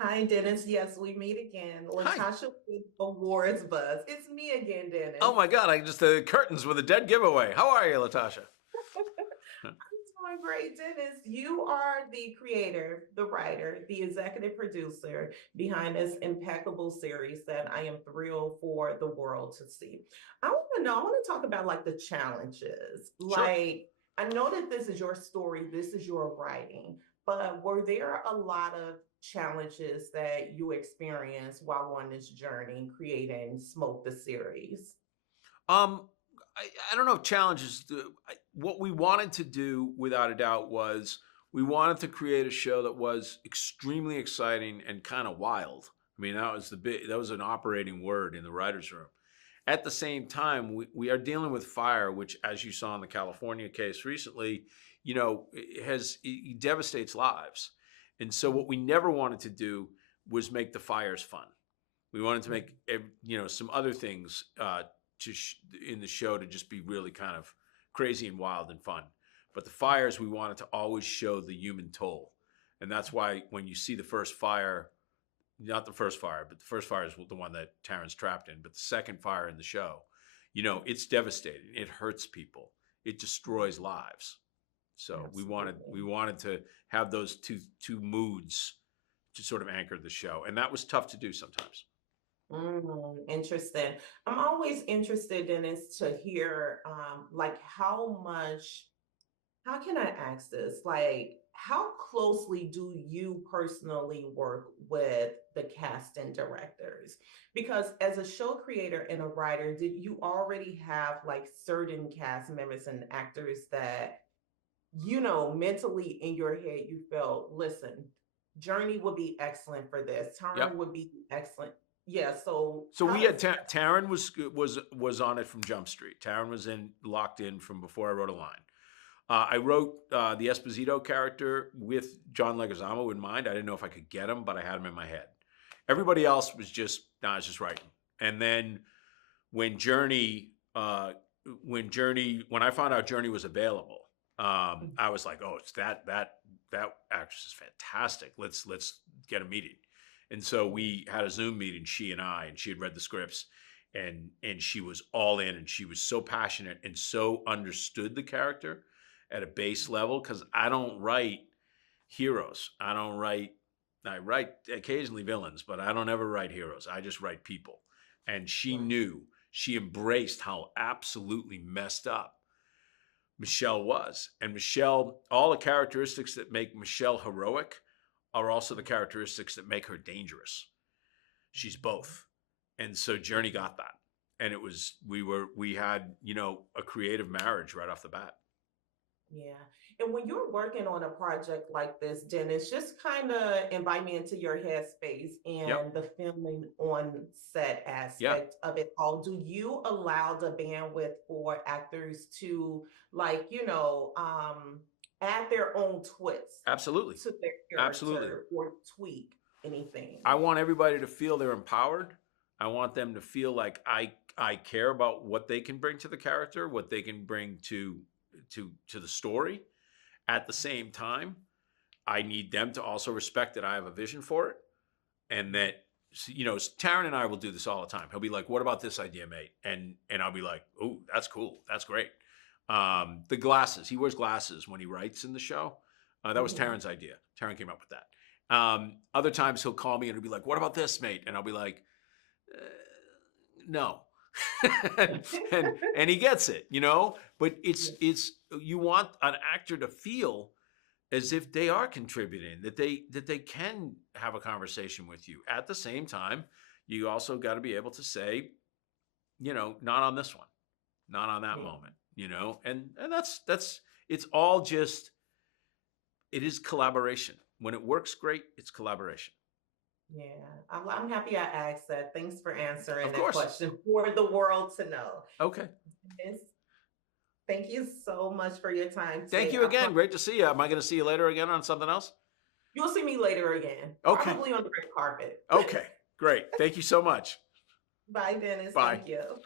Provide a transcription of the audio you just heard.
Hi, Dennis. Yes, we meet again. Hi. Latasha with Awards Buzz. It's me again, Oh Dennis. my God! I just the curtains with a dead giveaway. How are you, Latasha? I'm doing great, Dennis. You are the creator, the writer, the executive producer behind this impeccable series that I am thrilled for the world to see. I want to talk about like the challenges. Sure. Like, I know that this is your story, this is your writing, but were there a lot of challenges that you experienced while on this journey creating Smoke the series? Um, I don't know if challenges. What we wanted to do, without a doubt, was we wanted to create a show that was extremely exciting and kind of wild. I mean, that was an operating word in the writers' room. At the same time, we are dealing with fire, which, as you saw in the California case recently, it devastates lives. And so, what we never wanted to do was make the fires fun. We wanted to make some other things in the show to just be really kind of crazy and wild and fun. But the fires, we wanted to always show the human toll, and that's why when you see the first fire, not the first fire, but the first fire is the one that Taryn's trapped in. But the second fire in the show, it's devastating. It hurts people. It destroys lives. So we Absolutely. wanted to have those two moods to sort of anchor the show, and that was tough to do sometimes. Interesting. I'm always interested in is to hear like how can I ask this? Like how closely do you personally work with the cast and directors? Because as a show creator and a writer, did you already have like certain cast members and actors that mentally in your head you felt, listen, Journey would be excellent for this. Taryn Yep. would be excellent. Yeah. So So how we had does that? Taryn was on it from Jump Street. Taryn was in locked in from before I wrote a line. I wrote the Esposito character with John Leguizamo in mind. I didn't know if I could get him, but I had him in my head. Everybody else was just, I was just writing. And then when Journey, when I found out Journey was available, I was like, oh, it's that actress is fantastic. Let's get a meeting. And so we had a Zoom meeting, she and I, and she had read the scripts, and she was all in, and she was so passionate and so understood the character at a base level, because I don't write heroes. I write occasionally villains, but I don't ever write heroes. I just write people. And she embraced how absolutely messed up Michelle was. And Michelle, all the characteristics that make Michelle heroic are also the characteristics that make her dangerous. She's both. And so Journey got that. And we had, a creative marriage right off the bat. Yeah. And when you're working on a project like this, Dennis, just kind of invite me into your headspace Yep. and the filming on set Yeah. aspect of it all. Do you allow the bandwidth for actors to add their own twist Absolutely. to their Absolutely. character or tweak anything? I want everybody to feel they're empowered. I want them to feel like I care about what they can bring to the character, what they can bring to the story. At the same time, I need them to also respect that I have a vision for it, and that Taryn and I will do this all the time. He'll be like, "What about this idea, mate?" And I'll be like, "Oh, that's cool. That's great." The glasses. He wears glasses when he writes in the show. That was Mhm. Taryn's idea. Taryn came up with that. Other times he'll call me and he'll be like, "What about this, mate?" And I'll be like, uh, "No." and he gets it, But it's you want an actor to feel as if they are contributing, that they can have a conversation with you. At the same time, you also got to be able to say, not on this one, not on that Yeah. moment, and that's it's all just it is collaboration. When it works great, it's collaboration. Yeah, I'm happy I asked that. Thanks for answering Of that course. question for the world to know. Okay. Yes. Thank you so much for your time Thank today. you I again. promise Great to see you. Am I going to see you later again on something else? you'll see me later again, Okay. probably on the red carpet. Okay. Great. Thank you so much. Bye, Dennis. Bye. Thank you.